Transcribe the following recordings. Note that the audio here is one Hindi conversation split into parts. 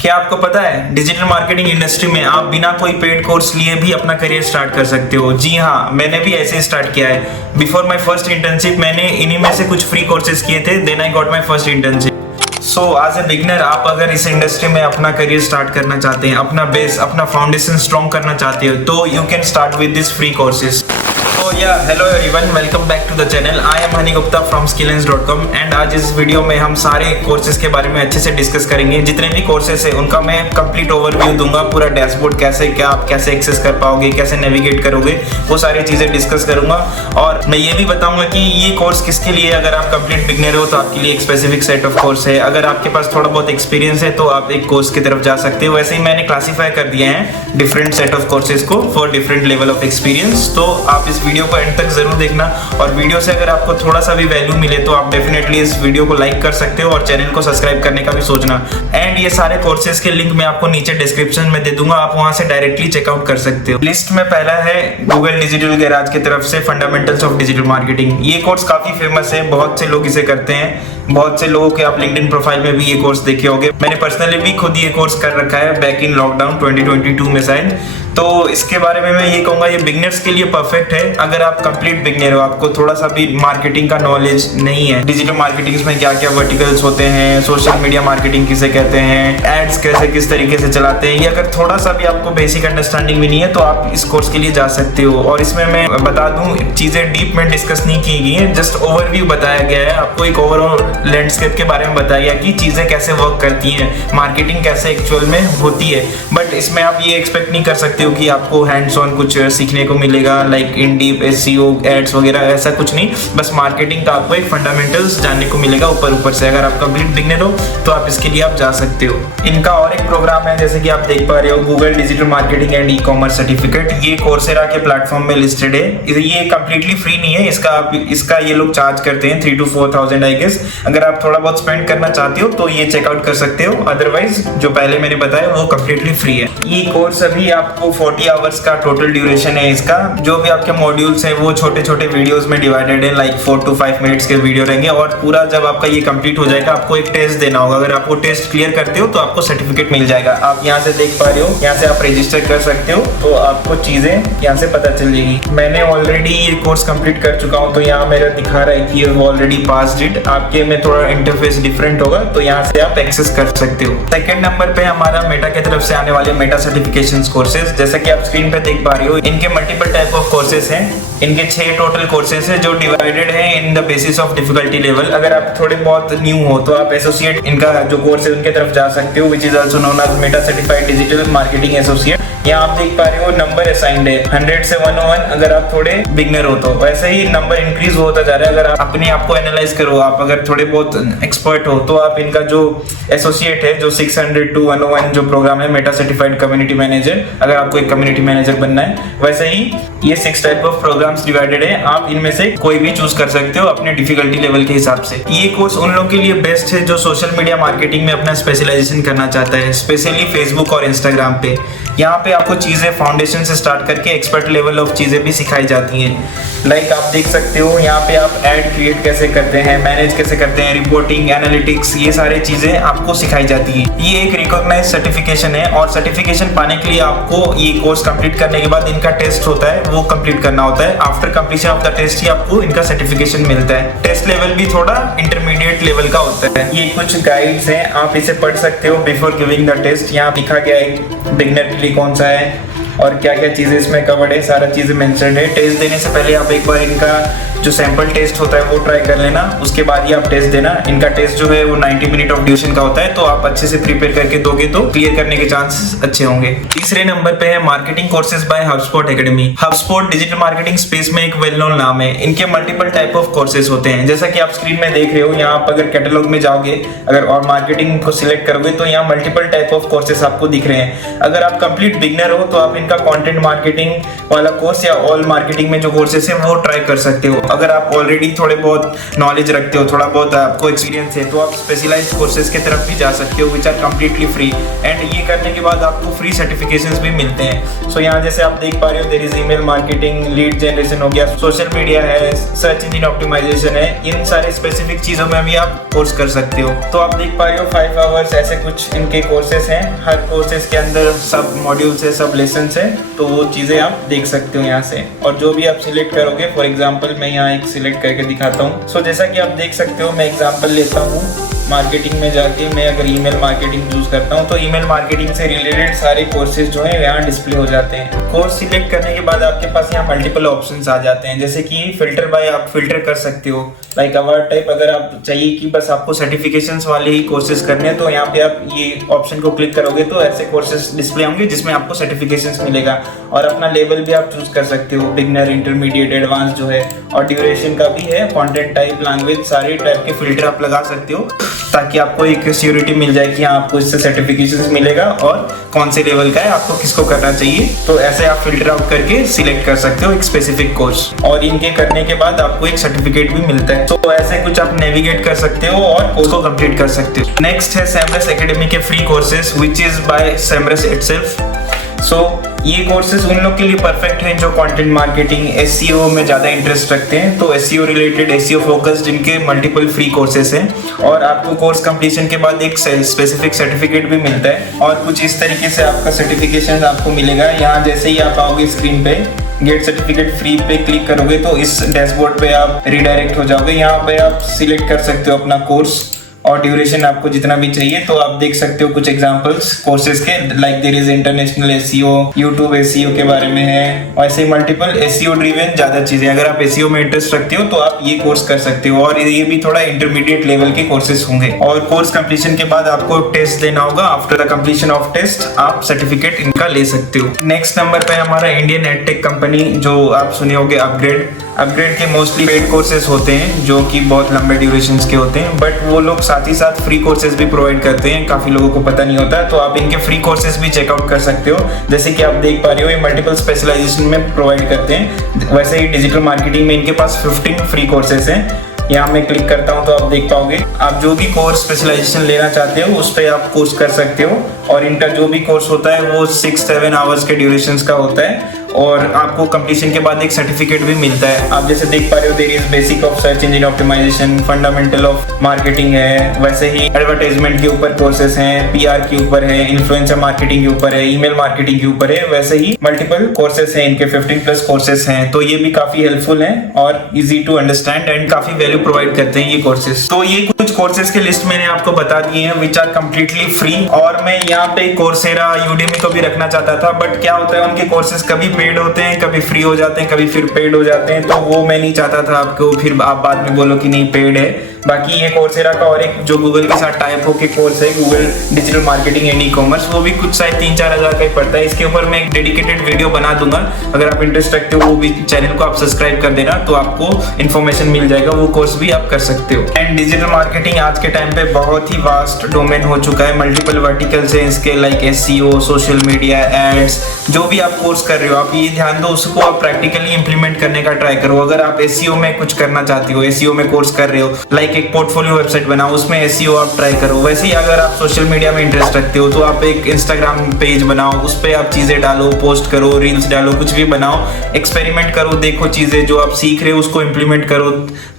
क्या आपको पता है डिजिटल मार्केटिंग इंडस्ट्री में आप बिना कोई पेड कोर्स लिए भी अपना करियर स्टार्ट कर सकते हो। जी हाँ, मैंने भी ऐसे ही स्टार्ट किया है। बिफोर माय फर्स्ट इंटर्नशिप मैंने इन्हीं में से कुछ फ्री कोर्सेज किए थे, then I got my first internship. So as a beginner आप अगर इस इंडस्ट्री में अपना करियर स्टार्ट करना चाहते हैं, अपना बेस, अपना फाउंडेशन स्ट्रॉन्ग करना चाहते हो, तो you can start with this free courses. तो hello everyone, welcome back to the channel. I am Honey Gupta from skillens.com and आज इस वीडियो में हम सारे कोर्सेज के बारे में अच्छे से डिस्कस करेंगे। जितने भी कोर्सेज है उनका मैं कंप्लीट ओवरव्यू दूंगा, पूरा डैशबोर्ड कैसे आप कैसे एक्सेस कर पाओगे, कैसे नेविगेट करोगे, वो सारी चीजें डिस्कस करूंगा। और मैं ये भी बताऊंगा कि ये कोर्स किसके लिए, अगर आप कंप्लीट बिगिनर हो तो आपके लिए एक स्पेसिफिक सेट ऑफ कोर्स है, अगर आपके पास थोड़ा बहुत एक्सपीरियंस है तो आप एक कोर्स की तरफ जा सकते हो। वैसे ही मैंने क्लासीफाई कर दिए हैं डिफरेंट सेट ऑफ कोर्सेज को for different level of experience. तो आप इस वीडियो को एंड तक जरूर देखना, और वीडियो से अगर आपको थोड़ा सा भी वैल्यू मिले तो आप डेफिनेटली इस वीडियो को लाइक कर सकते हो और चैनल को सब्सक्राइब करने का भी सोचना। एंड ये सारे कोर्सेज के लिंक मैं आपको नीचे डिस्क्रिप्शन में दे दूंगा, आप वहां से डायरेक्टली चेकआउट कर सकते हो। लिस्ट में पहला है गूगल डिजिटल गैराज की तरफ से फंडामेंटल्स ऑफ डिजिटल मार्केटिंग। ये कोर्स काफी फेमस है, बहुत से लोग इसे करते हैं, बहुत से लोगों के आप लिंक्डइन प्रोफाइल में भी ये कोर्स देखे होंगे। मैंने पर्सनली भी खुद ये कोर्स कर रखा है बैक इन लॉकडाउन 2022 में शायद। तो इसके बारे में मैं ये कहूंगा ये बिगिनर्स के लिए परफेक्ट है। अगर आप कंप्लीट बिगिनर हो, आपको थोड़ा सा भी मार्केटिंग का नॉलेज नहीं है, डिजिटल मार्केटिंग में क्या क्या वर्टिकल्स होते हैं, सोशल मीडिया मार्केटिंग किसे कहते हैं, एड्स कैसे किस तरीके से चलाते हैं, ये अगर थोड़ा सा भी आपको बेसिक अंडरस्टैंडिंग भी नहीं है तो आप इस कोर्स के लिए जा सकते हो। और इसमें मैं बता दूं चीजें डीप में डिस्कस नहीं की गई है, जस्ट ओवरव्यू बताया गया है, आपको एक ओवरऑल लैंडस्केप के बारे में बताया गया कि चीजें कैसे वर्क करती हैं, मार्केटिंग कैसे एक्चुअल में होती है। बट इसमें आप ये एक्सपेक्ट नहीं कर सकते हो कि आपको हैंड्स ऑन कुछ सीखने को मिलेगा, like in deep SEO ads वगैरह, ऐसा कुछ नहीं। बस मार्केटिंग का आपको एक फंडामेंटल्स जानने को मिलेगा ऊपर से। अगर आप कंप्लीट बिगिनर हो तो आप इसके लिए आप जा सकते हो। इनका और एक प्रोग्राम है जैसे कि आप देख पा रहे हो, Google digital marketing and e-commerce certificate. ये कोर्सेरा के प्लेटफॉर्म में लिस्टेड है। ये कंप्लीटली फ्री नहीं है, इसका ये लोग चार्ज करते हैं 3 to 4,000 आई गेस। अगर आप थोड़ा बहुत स्पेंड करना चाहते हो तो ये चेकआउट कर सकते हो, अदरवाइज जो पहले मैंने बताया वो कंप्लीटली फ्री है। ये कोर्स अभी आपको 40 आवर्स का टोटल ड्यूरेशन है इसका। जो भी आपके मॉड्यूल्स हैं वो छोटे छोटे वीडियोस में डिवाइडेड है, लाइक 4 to 5 मिनट्स के वीडियो रहेंगे। और पूरा जब आपका ये कंप्लीट हो जाएगा आपको एक टेस्ट देना होगा। अगर आप वो टेस्ट क्लियर करते हो तो आपको सर्टिफिकेट मिल जाएगा। आप यहाँ से देख पा रहे हो, यहाँ से आप रजिस्टर कर सकते हो, तो आपको चीजें यहाँ से पता चल जाएगी। मैंने ऑलरेडी ये कोर्स कंप्लीट कर चुका हूँ, तो यहाँ मेरा दिखा रहा है कि ये ऑलरेडी पास्ड इट। आपके में थोड़ा इंटरफेस डिफरेंट होगा, तो यहाँ से आप एक्सेस कर सकते हो। सेकंड नंबर पे हमारा मेटा की तरफ से आने वाले मेटा सर्टिफिकेशन कोर्सेज। जैसा कि आप स्क्रीन पे देख पा रहे हो, इनके मल्टीपल टाइप ऑफ कोर्सेज हैं। इनके 6 टोटल कोर्सेज हैं जो डिवाइडेड हैं in the basis of difficulty level. अगर आप थोड़े बहुत न्यू हो तो आप एसोसिएट इनका जो कोर्स है उनके तरफ जा सकते हो, which is also known as Meta certified digital marketing associate. यहाँ आप देख पा रहे हो नंबर असाइंड है 100 से 101 अगर आप थोड़े बिगिनर हो तो। वैसे ही नंबर इंक्रीज होता जा रहा है। अगर आप अपने आप को एनालाइज करो, आप अगर थोड़े बहुत एक्सपर्ट हो तो आप इनका जो एसोसिएट है, जो 600 to 101 जो प्रोग्राम है मेटा सर्टिफाइड कम्युनिटी मैनेजर, अगर आपको एक कम्युनिटी मैनेजर बनना है, वैसे ही ये 6 टाइप ऑफ प्रोग्राम्स डिवाइडेड है। आप इनमें से कोई भी चूज कर सकते हो अपने डिफिकल्टी लेवल के हिसाब से। ये कोर्स उन लोगों के लिए बेस्ट है जो सोशल मीडिया मार्केटिंग में अपना स्पेशलाइजेशन करना चाहता है, स्पेशली फेसबुक और इंस्टाग्राम पे। यहाँ पे आपको चीजें फाउंडेशन से स्टार्ट करके एक्सपर्ट लेवल ऑफ चीजें भी सिखाई जाती हैं। लाइक आप देख सकते हो यहाँ पे आप एड क्रिएट कैसे करते हैं, मैनेज कैसे करते हैं, रिपोर्टिंग, एनालिटिक्स, ये सारी चीजें आपको सिखाई जाती है। ये एक रिकॉग्नाइज सर्टिफिकेशन है, और सर्टिफिकेशन पाने के लिए आपको ये कोर्स कंप्लीट करने के बाद इनका टेस्ट होता है, वो कंप्लीट करना होता है। After completion of the test ही आपको इनका सर्टिफिकेशन मिलता है। टेस्ट लेवल भी थोड़ा इंटरमीडिएट लेवल का होता है। ये कुछ गाइड्स हैं, आप इसे पढ़ सकते हो बिफोर गिविंग द टेस्ट। यहाँ लिखा गया है बिगिनर के लिए कौन सा है और क्या क्या चीजें इसमें कवर्ड है, सारा चीजें मेंशन्ड है। टेस्ट देने से पहले आप एक बार इनका जो सैंपल टेस्ट होता है वो ट्राई कर लेना, उसके बाद ही आप टेस्ट देना। इनका टेस्ट जो है वो 90 मिनट ऑफ ड्यूरेशन का होता है, तो आप अच्छे से प्रिपेयर करके दोगे तो क्लियर करने के चांसेस अच्छे होंगे। तीसरे नंबर पे है marketing courses by HubSpot academy. HubSpot digital marketing space में एक वेल नोन नाम है। इनके मल्टीपल टाइप ऑफ कोर्सेज होते हैं, जैसा कि आप स्क्रीन में देख रहे हो। यहाँ आप अगर कैटलॉग में जाओगे अगर और मार्केटिंग को सिलेक्ट करोगे तो यहाँ मल्टीपल टाइप ऑफ कोर्सेज आपको दिख रहे हैं। अगर आप कंप्लीट बिगिनर हो तो आप इनका कंटेंट मार्केटिंग वाला कोर्स या ऑल मार्केटिंग में जो कोर्सेज है वो ट्राई कर सकते हो। अगर आप ऑलरेडी थोड़े बहुत नॉलेज रखते हो, थोड़ा बहुत आपको एक्सपीरियंस है, तो आप स्पेशलाइज्ड कोर्सेज की तरफ भी जा सकते हो which are completely free. And ये करने के बाद आपको फ्री सर्टिफिकेशंस भी मिलते हैं। सो यहाँ जैसे आप देख पा रहे हो, there is email marketing, lead generation हो गया, सोशल मीडिया है, सर्च इंजन ऑप्टिमाइजेशन है, इन सारे स्पेसिफिक चीज़ों में भी आप कोर्स कर सकते हो। तो आप देख पा रहे हो 5 आवर्स ऐसे कुछ इनके कोर्सेज हैं। हर कोर्सेज के अंदर सब मॉड्यूल्स है, सब लेसन्स है, तो वो चीज़ें आप देख सकते हो यहाँ से। और जो भी आप सिलेक्ट करोगे, फॉर एग्जाम्पल मैं यहाँ एक सिलेक्ट करके दिखाता हूँ। सो जैसा कि आप देख सकते हो, मैं एग्जाम्पल लेता हूँ, मार्केटिंग में जाके मैं अगर ईमेल मार्केटिंग यूज करता हूँ तो ईमेल मार्केटिंग से रिलेटेड सारे कोर्सेज जो है यहाँ डिस्प्ले हो जाते हैं। कोर्स सिलेक्ट करने के बाद आपके पास यहाँ मल्टीपल ऑप्शंस आ जाते हैं, जैसे कि फिल्टर बाय आप फिल्टर कर सकते हो, लाइक अवार्ड टाइप। अगर आप चाहिए कि बस आपको सर्टिफिकेशंस वाले ही कोर्सेज करने हैं, तो यहाँ पे आप ये ऑप्शन को क्लिक करोगे तो ऐसे कोर्सेज डिस्प्ले होंगे जिसमें आपको सर्टिफिकेशंस मिलेगा। और अपना लेवल भी आप चूज कर सकते हो, बिगनर, इंटरमीडिएट, एडवांस जो है। और ड्यूरेशन का भी है, कंटेंट टाइप, लैंग्वेज, सारे टाइप के फिल्टर आप लगा सकते हो ताकि आपको एक सिक्योरिटी मिल जाए कि हाँ आपको इससे सर्टिफिकेशन मिलेगा और कौन से लेवल का है, आपको किसको करना चाहिए। तो ऐसे आप फिल्टर आउट करके सिलेक्ट कर सकते हो एक स्पेसिफिक कोर्स, और इनके करने के बाद आपको एक सर्टिफिकेट भी मिलता है। तो ऐसे कुछ आप नेविगेट कर सकते हो और कोर्स को कंप्लीट कर सकते हो। नेक्स्ट है सेमरस एकेडमी के free courses which is by Semrush itself. So ये कोर्सेज उन लोग के लिए परफेक्ट हैं जो कंटेंट मार्केटिंग, एसईओ में ज़्यादा इंटरेस्ट रखते हैं। तो एसईओ रिलेटेड, एसईओ फोकस्ड इनके मल्टीपल फ्री कोर्सेज हैं। और आपको कोर्स कंप्लीशन के बाद एक स्पेसिफिक सर्टिफिकेट भी मिलता है। और कुछ इस तरीके से आपका सर्टिफिकेशन आपको मिलेगा। यहाँ जैसे ही आप आओगे स्क्रीन पे, गेट सर्टिफिकेट फ्री पे क्लिक करोगे तो इस डैशबोर्ड पे आप रिडायरेक्ट हो जाओगे। यहाँ पे आप सिलेक्ट कर सकते हो अपना कोर्स और ड्यूरेशन आपको जितना भी चाहिए। तो आप देख सकते हो कुछ एग्जांपल्स कोर्सेज के, like there is international SEO, YouTube SEO के बारे में है, और ऐसे मल्टीपल एसईओ ड्रिवन ज्यादा चीजें। अगर आप एसईओ में इंटरेस्ट रखते हो तो आप ये कोर्स कर सकते हो। और ये भी थोड़ा इंटरमीडिएट लेवल के कोर्सेज होंगे। और कोर्स कंप्लीशन के बाद आपको टेस्ट देना होगा। After the completion of test आप सर्टिफिकेट इनका ले सकते हो। नेक्स्ट नंबर पे हमारा इंडियन एडटेक कंपनी, जो आप सुने होंगे अपग्रेड के मोस्टली पेड कोर्सेज होते हैं जो कि बहुत लंबे ड्यूरेशन के होते हैं, बट वो लोग साथ ही साथ फ्री कोर्सेज भी प्रोवाइड करते हैं। काफी लोगों को पता नहीं होता, तो आप इनके फ्री कोर्सेज भी चेकआउट कर सकते हो। जैसे कि आप देख पा रहे हो, ये मल्टीपल स्पेशलाइजेशन में प्रोवाइड करते हैं। वैसे ही डिजिटल मार्केटिंग में इनके पास 15 फ्री कोर्सेज हैं। यहाँ मैं क्लिक करता हूँ तो आप देख पाओगे, आप जो भी कोर्स स्पेशलाइजेशन लेना चाहते हो उस पर आप कोर्स कर सकते हो। और इनका जो भी कोर्स होता है वो 6-7 आवर्स के ड्यूरेशन का होता है। और आपको कंप्लीशन के बाद एक सर्टिफिकेट भी मिलता है। आप जैसे देख पा रहे हो, there is basic of search engine optimisation, fundamental of marketing है, वैसे ही एडवर्टाइजमेंट के ऊपर कोर्सेज हैं, पीआर के ऊपर है, इन्फ्लुएंसर मार्केटिंग के ऊपर है, ईमेल मार्केटिंग के ऊपर है। वैसे ही मल्टीपल कोर्सेज हैं, इनके 15+ कोर्सेज हैं। तो ये भी काफी हेल्पफुल हैं और इजी टू अंडरस्टैंड एंड काफी वैल्यू प्रोवाइड करते हैं ये कोर्सेज। तो ये कुछ कोर्सेज के लिस्ट मैंने आपको बता दिए हैं विच आर कम्प्लीटली फ्री। और मैं यहाँ पे कोर्सेरा, यूडेमी को भी रखना चाहता था, बट क्या होता है उनके कोर्सेज कभी पेड होते हैं, कभी फ्री हो जाते हैं, कभी फिर पेड हो जाते हैं। तो वो मैं नहीं चाहता था आपको फिर आप बाद में बोलो कि नहीं पेड है। बाकी ये कोर्सेरा का और एक जो गूगल के साथ टाइप होके कोर्स है, Google digital marketing and e commerce, वो भी कुछ शायद 3-4 हज़ार का ही पड़ता है। इसके ऊपर मैं एक डेडिकेटेड वीडियो बना दूंगा, अगर आप इंटरेस्ट रखते हो वो भी चैनल को आप सब्सक्राइब कर देना, तो आपको इन्फॉर्मेशन मिल जाएगा, वो कोर्स भी आप कर सकते हो। एंड डिजिटल मार्केटिंग आज के टाइम पे बहुत ही वास्ट डोमेन हो चुका है। मल्टीपल वर्टिकल्स है इसके, like SEO, social media, ads. जो भी आप कोर्स कर रहे हो आप ये ध्यान दो, उसको आप प्रैक्टिकली इंप्लीमेंट करने का ट्राई करो। अगर आप एसईओ में कुछ करना चाहते हो, एसईओ में कोर्स कर रहे हो, लाइक एक पोर्टफोलियो वेबसाइट बनाओ, उसमें एसईओ आप ट्राई करो। वैसे ही अगर आप सोशल मीडिया में इंटरेस्ट रखते हो तो आप एक इंस्टाग्राम पेज बनाओ, उस पर आप चीजें डालो, पोस्ट करो, रील्स डालो, कुछ भी बनाओ, एक्सपेरिमेंट करो, देखो चीजें जो आप सीख रहे हो उसको इंप्लीमेंट करो।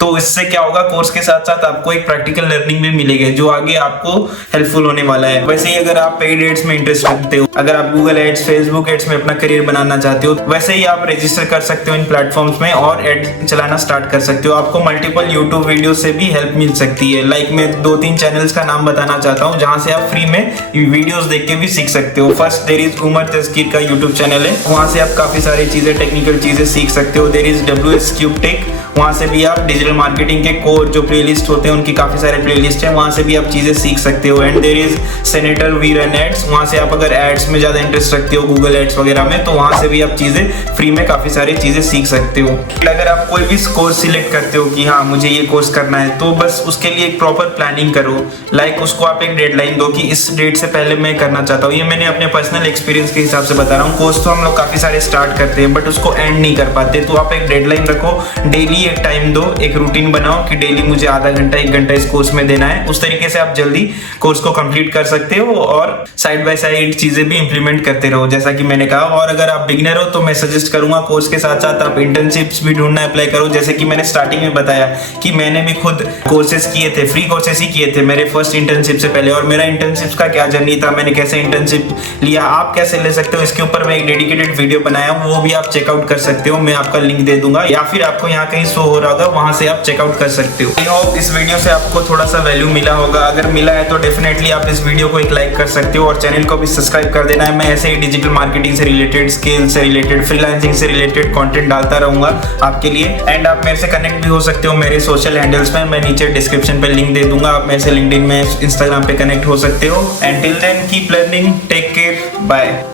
तो इससे क्या होगा, कोर्स के साथ साथ आपको एक प्रैक्टिकल लर्निंग भी मिलेगी जो आगे आपको हेल्पफुल होने वाला है। वैसे ही अगर आप पेड एड्स में इंटरेस्ट रखते हो, अगर आप गूगल एड्स, फेसबुक एड्स में अपना करियर बनाना चाहते हो, वैसे ही आप रजिस्टर कर सकते हो इन प्लेटफॉर्म्स में और एड चलाना स्टार्ट कर सकते हो। आपको मल्टीपल यूट्यूब वीडियो से भी हेल्प मिल सकती है। लाइक मैं 2-3 चैनल्स का नाम बताना चाहता हूँ जहाँ से आप फ्री में वीडियोस देख के भी सीख सकते हो। First there is Umar Tazkeer का यूट्यूब चैनल है, वहाँ से आप काफी सारी चीजें, टेक्निकल चीजें सीख सकते हो। There is WS Cube Tech, वहाँ से भी आप डिजिटल मार्केटिंग के कोर जो प्लेलिस्ट होते हैं उनकी काफी सारे प्लेलिस्ट हैं, वहाँ से भी आप चीजें सीख सकते हो। And there is senator we run ads, वहाँ से आप अगर एड्स में ज्यादा इंटरेस्ट रखते हो, गूगल एड्स वगैरह में, तो वहाँ से भी आप चीजें फ्री में काफी सारी चीजें सीख सकते हो। अगर आप कोई भी कोर्स सिलेक्ट करते हो कि हाँ मुझे ये कोर्स करना है, तो बस उसके लिए एक प्रॉपर प्लानिंग करो। लाइक उसको आप एक डेडलाइन दो कि इस डेट से पहले मैं करना चाहता हूँ। ये मैंने अपने पर्सनल एक्सपीरियंस के हिसाब से बता रहा हूँ। कोर्स तो हम लोग काफी सारे स्टार्ट करते हैं बट उसको एंड नहीं कर पाते, तो आप एक डेडलाइन रखो, डेली एक टाइम दो, एक रूटीन बनाओ कि डेली मुझे आधा घंटा 1 घंटा इस कोर्स में देना है। उस तरीके से आप जल्दी कोर्स को कंप्लीट कर सकते हो और साइड बाय साइड चीजें भी इंप्लीमेंट करते रहो जैसा कि मैंने कहा। और अगर आप बिगिनर हो तो मैं सजेस्ट करूंगा कोर्स के साथ साथ आप इंटर्नशिप्स भी ढूंढना अप्लाई करो। जैसे कि मैंने स्टार्टिंग में बताया कि मैंने भी खुद कोर्सेज किए थे, फ्री कोर्सेज ही किए थे मेरे फर्स्ट इंटर्नशिप से पहले, और मेरा इंटर्नशिप का क्या जर्नी था, मैंने कैसे इंटर्नशिप लिया, आप कैसे ले सकते हो, इसके ऊपर मैं एक डेडिकेटेड वीडियो बनाया हूं, वो भी आप चेकआउट कर सकते हो। मैं आपका लिंक दे दूंगा या फिर आपको यहाँ कहीं शो हो रहा होगा, वहां से आप चेकआउट कर सकते हो। आई होप इस वीडियो से आपको थोड़ा सा वैल्यू मिला होगा। अगर मिला है तो डेफिनेटली आप इस वीडियो को एक लाइक कर सकते हो और चैनल को भी सब्सक्राइब कर देना है। मैं ऐसे ही डिजिटल मार्केटिंग से रिलेटेड, स्किल से रिलेटेड, फ्रीलांसिंग से रिलेटेड कंटेंट डालता रहूंगा आपके लिए। एंड आप मेरे से कनेक्ट भी हो सकते हो मेरे सोशल हैंडल्स में, मैं नीचे डिस्क्रिप्शन पे लिंक दे दूंगा। आप मेरे से लिंक्डइन में, इंस्टाग्राम पे कनेक्ट हो सकते हो। And till then keep learning, take care, bye.